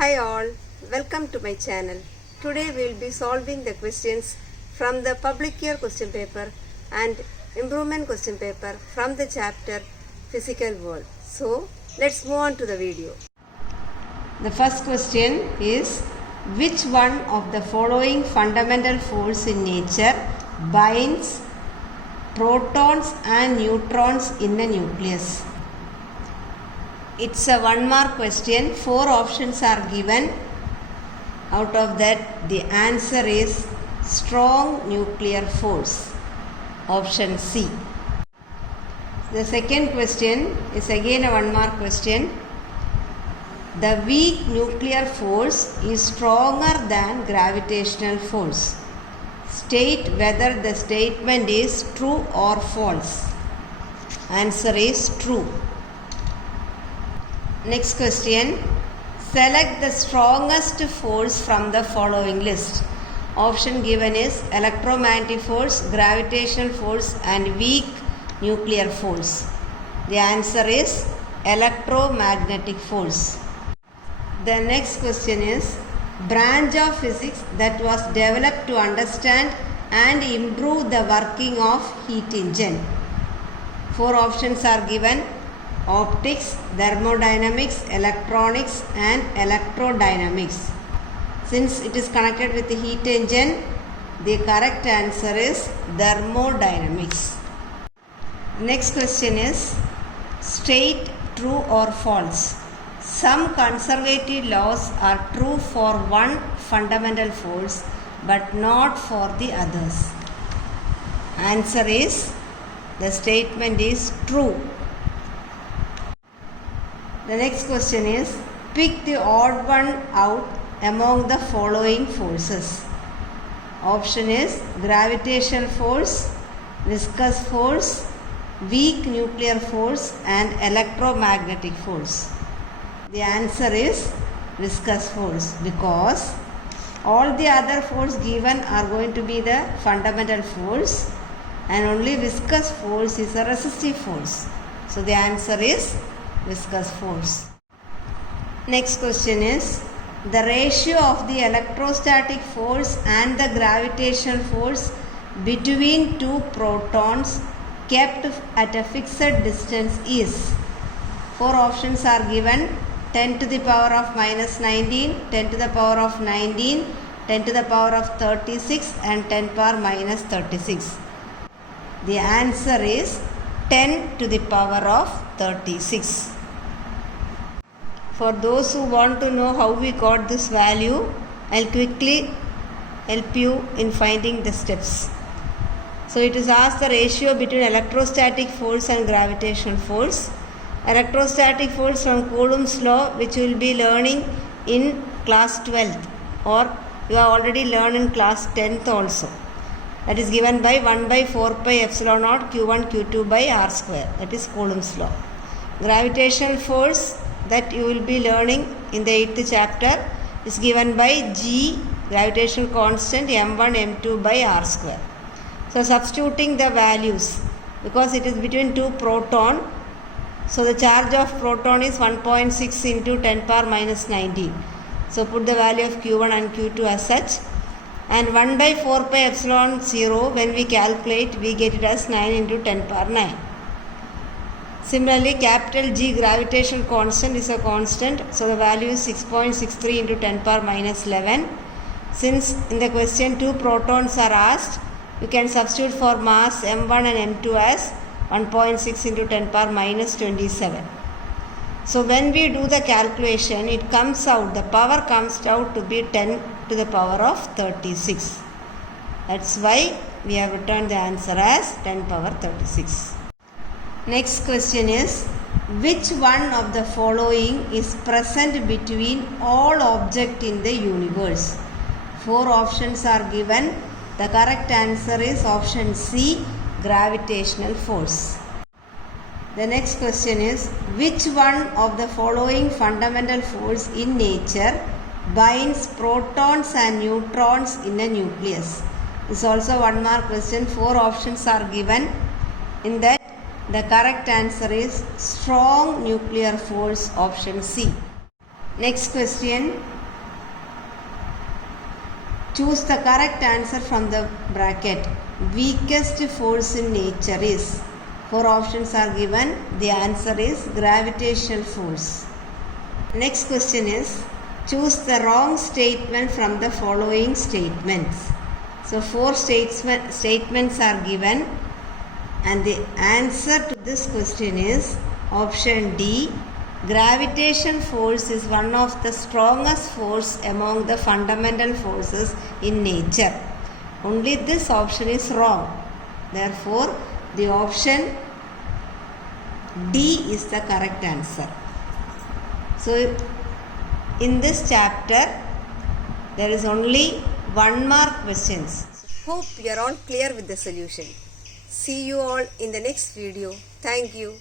Hi all, welcome to my channel. Today we will be solving the questions from the public year question paper and improvement question paper from the chapter Physical World. So let's move on to the video. The first question is, which one of the following fundamental force in nature binds protons and neutrons in a nucleus? It's a 1 mark question. 4 options are given. Out of that, the answer is strong nuclear force. Option C. The second question is again a 1 mark question. The weak nuclear force is stronger than gravitational force. State whether the statement is true or false. Answer is true. Next question. Select the strongest force from the following list. Option given is electromagnetic force, gravitational force and weak nuclear force. The answer is electromagnetic force. The next question is, branch of physics that was developed to understand and improve the working of heat engine. 4 options are given: optics, thermodynamics, electronics and electrodynamics. Since it is connected with the heat engine, the correct answer is thermodynamics. Next question is, state true or false. Some conservative laws are true for one fundamental force but not for the others. Answer is, the statement is true. The next question is, pick the odd one out among the following forces. Option is gravitational force, viscous force, weak nuclear force and electromagnetic force. The answer is viscous force, because all the other force given are going to be the fundamental force and only viscous force is a resistive force. So the answer is viscous force. Next question is, the ratio of the electrostatic force and the gravitational force between two protons kept at a fixed distance is. 4 options are given: 10 to the power of minus 19, 10 to the power of 19, 10 to the power of 36 and 10 power minus 36. The answer is 10 to the power of 36. For those who want to know how we got this value, I'll quickly help you in finding the steps. So it is asked the ratio between electrostatic force and gravitational force. Electrostatic force from Coulomb's law, which you will be learning in class 12th, or you have already learned in class 10th also. That is given by 1 by 4 pi epsilon naught q1 q2 by r square. That is Coulomb's law. Gravitational force that you will be learning in the 8th chapter is given by g, gravitational constant, m1 m2 by r square. So substituting the values, because it is between two proton, so the charge of proton is 1.6 into 10 power minus 19. So put the value of q1 and q2 as such. And 1 by 4 pi epsilon 0, when we calculate, we get it as 9 into 10 power 9. Similarly, capital G, gravitational constant, is a constant. So the value is 6.63 into 10 power minus 11. Since in the question 2 protons are asked, you can substitute for mass m1 and m2 as 1.6 into 10 power minus 27. So when we do the calculation, it comes out, the power comes out to be 10 to the power of 36. That's why we have returned the answer as 10 power 36. Next question is, which one of the following is present between all objects in the universe? 4 options are given. The correct answer is option C, gravitational force. The next question is, which one of the following fundamental force in nature binds protons and neutrons in a nucleus? This is also 1 mark question. 4 options are given. In that, the correct answer is strong nuclear force, option C. Next question. Choose the correct answer from the bracket. Weakest force in nature is. 4 options are given. The answer is gravitational force. Next question is, choose the wrong statement from the following statements. So 4 statements are given, and the answer to this question is option D. Gravitation force is one of the strongest force among the fundamental forces in nature. Only this option is wrong. Therefore, the option D is the correct answer. So, in this chapter, there is only 1 mark questions. Hope you are all clear with the solution. See you all in the next video. Thank you.